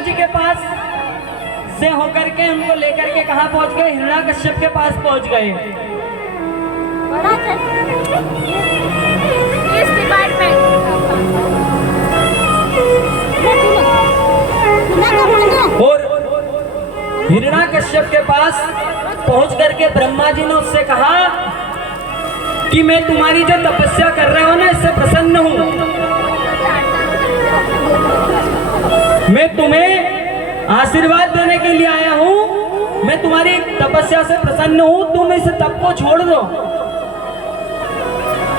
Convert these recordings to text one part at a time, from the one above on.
जी के पास से होकर के उनको लेकर के कहाँ पहुंच गए? हिरण्याकश्यप के पास पहुंच गए। और हिरण्याकश्यप के पास पहुंच करके ब्रह्मा जी ने उससे कहा कि मैं तुम्हारी जो तपस्या कर रहा हूं ना, इससे प्रसन्न हूं। मैं तुम्हें आशीर्वाद देने के लिए आया हूं। मैं तुम्हारी तपस्या से प्रसन्न हूं। तुम इस तप को छोड़ दो।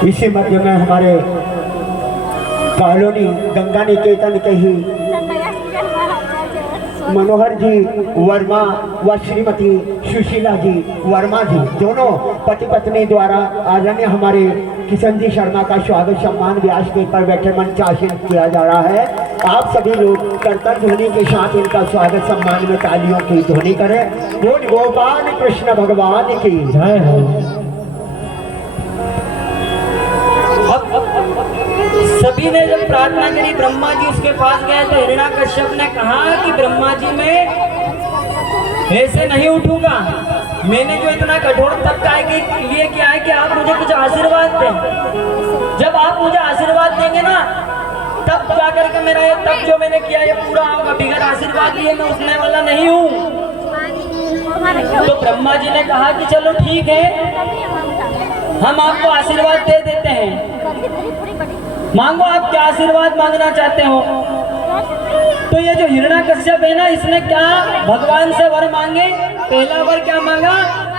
इसी मध्य में हमारे कॉलोनी गंगा निकेतन के ही मनोहर जी वर्मा व श्रीमती सुशीला जी वर्मा जी, दोनों पति पत्नी द्वारा आदरणीय हमारे किशन जी शर्मा का स्वागत सम्मान व्यास के पर बैठे मंच आसीन किया जा रहा है। आप सभी लोग कर्तन ध्वनि के साथ इनका स्वागत सम्मान में तालियों की ध्वनि करें। बोल गोपाल कृष्ण भगवान की जय हो। सभी ने जब प्रार्थना करी, ब्रह्मा जी उसके पास गए तो हिरण्याकश्यप ने कहा कि ब्रह्मा जी मैं ऐसे नहीं उठूंगा। मैंने जो इतना कठोर तप के लिए किया है कि आप मुझे कुछ आशीर्वाद दें। जब आप मुझे आशीर्वाद देंगे ना, तब जा करके मेरा ये तप जो मैंने किया ये पूरा होगा। बिगड़ आशीर्वाद लिए मैं उठने वाला नहीं हूँ। तो ब्रह्मा जी ने कहा कि चलो ठीक है, हम आपको आशीर्वाद दे देते हैं। मांगो, आप क्या आशीर्वाद मांगना चाहते हो? तो ये जो हिरण्याकश्यप है ना, इसने क्या भगवान से वर मांगे? पहला वर क्या मांगा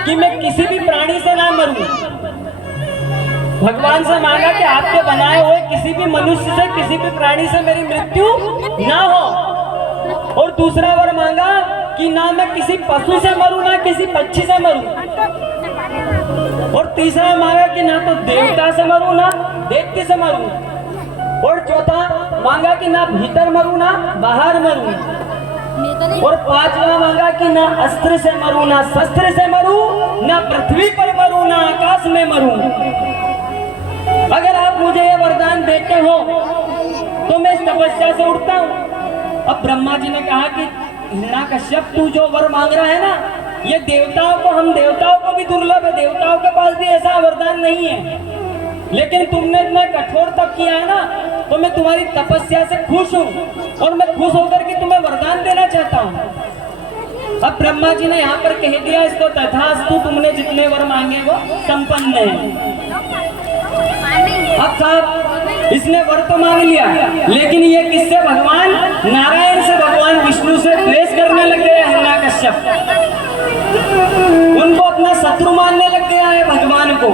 कि मैं किसी भी प्राणी से ना मरूं। भगवान से मांगा कि आपके बनाए हुए किसी भी मनुष्य से, किसी भी प्राणी से मेरी मृत्यु ना हो। और दूसरा वर मांगा कि ना मैं किसी पशु से मरूं, ना किसी पक्षी से मरूं। और तीसरा मांगा कि ना तो देवता से मरूं, ना दैत्य से मरूं। और चौथा मांगा कि ना भीतर मरूं, ना बाहर मरूं। और पांचवा मांगा कि ना अस्त्र से मरूं, ना शस्त्र से मरूं, ना पृथ्वी पर मरूं, ना आकाश में मरूं। अगर आप मुझे ये वरदान देते हो तो मैं इस तपस्या से उठता हूँ। अब ब्रह्मा जी ने कहा कि हिरण्याकश्यप, तू जो वर मांग रहा है ना, ये देवताओं को, हम देवताओं को भी दुर्लभ है। देवताओं के पास भी ऐसा वरदान नहीं है। लेकिन तुमने इतना कठोर तप किया है ना, तो मैं तुम्हारी तपस्या से खुश हूँ और मैं खुश होकर के तुम्हें वरदान देना चाहता हूँ। अब ब्रह्मा जी ने यहाँ पर कह दिया इसको, तथास्तु, तुमने जितने वर मांगे वो संपन्न है। अब साहब, इसने वर तो मांग लिया, लेकिन ये किससे? भगवान नारायण से, भगवान विष्णु से द्वेष करने लग गया हिरण्याकश्यप। उनको अपना शत्रु मानने लग गया है भगवान को।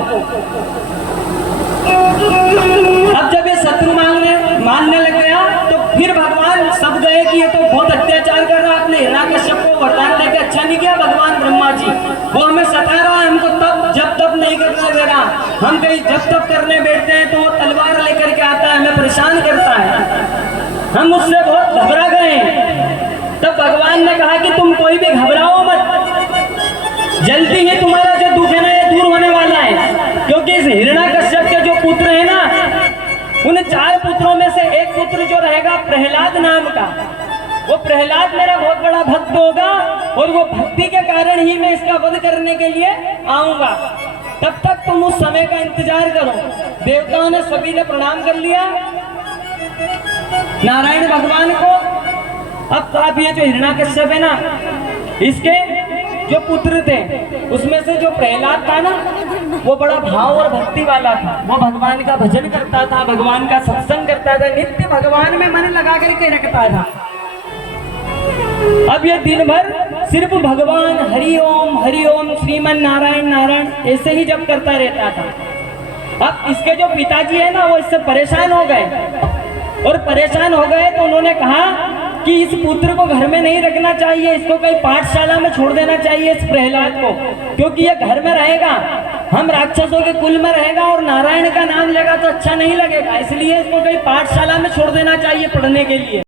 अब जब ये शत्रु मानने लग गया तो फिर भगवान सब गए कि ये तो बहुत अत्याचार कर रहा है। आपने हिरण्याकश्यप को वरदान देकर अच्छा नहीं किया भगवान ब्रह्मा जी। वो हमें सता रहा है, हमको तब जब तब नहीं करने दे रहा। हम कहीं जब तब करने बैठते हैं तो वो तलवार लेकर के आता है, हमें परेशान करता है। हम उससे बहुत घबरा गए। तब भगवान ने कहा कि तुम कोई भी घबराओ मत, जल्दी ही तुम्हारा जो दुख है ना ये दूर होने वाला है। क्योंकि इस हिरण्याकश्यप के जो पुत्र है ना, उन 4 पुत्रों में से एक पुत्र जो रहेगा प्रहलाद नाम का, वो प्रहलाद मेरा बहुत बड़ा भक्त होगा और वो भक्ति के कारण ही मैं इसका वध करने के लिए आऊंगा। तब तक तुम उस समय का इंतजार करो। देवताओं ने सभी ने प्रणाम कर लिया नारायण भगवान को। अब आप ये जो हिरण्याकश्यप है ना, इसके जो पुत्र थे उसमें से जो प्रहलाद था ना, वो बड़ा भाव और भक्ति वाला था। वो भगवान का भजन करता था, भगवान का सत्संग करता था, नित्य भगवान में मन लगा करके रखता था। अब ये दिन भर सिर्फ भगवान हरि ओम श्रीमन नारायण नारायण ऐसे ही जब करता रहता था। अब इसके जो पिताजी है ना, वो इससे परेशान हो गए। और परेशान हो गए तो उन्होंने कहा कि इस पुत्र को घर में नहीं रखना चाहिए, इसको कहीं पाठशाला में छोड़ देना चाहिए इस प्रहलाद को। क्योंकि ये घर में रहेगा, हम राक्षसों के कुल में रहेगा और नारायण का नाम लेगा तो अच्छा नहीं लगेगा। इसलिए इसको कहीं पाठशाला में छोड़ देना चाहिए पढ़ने के लिए।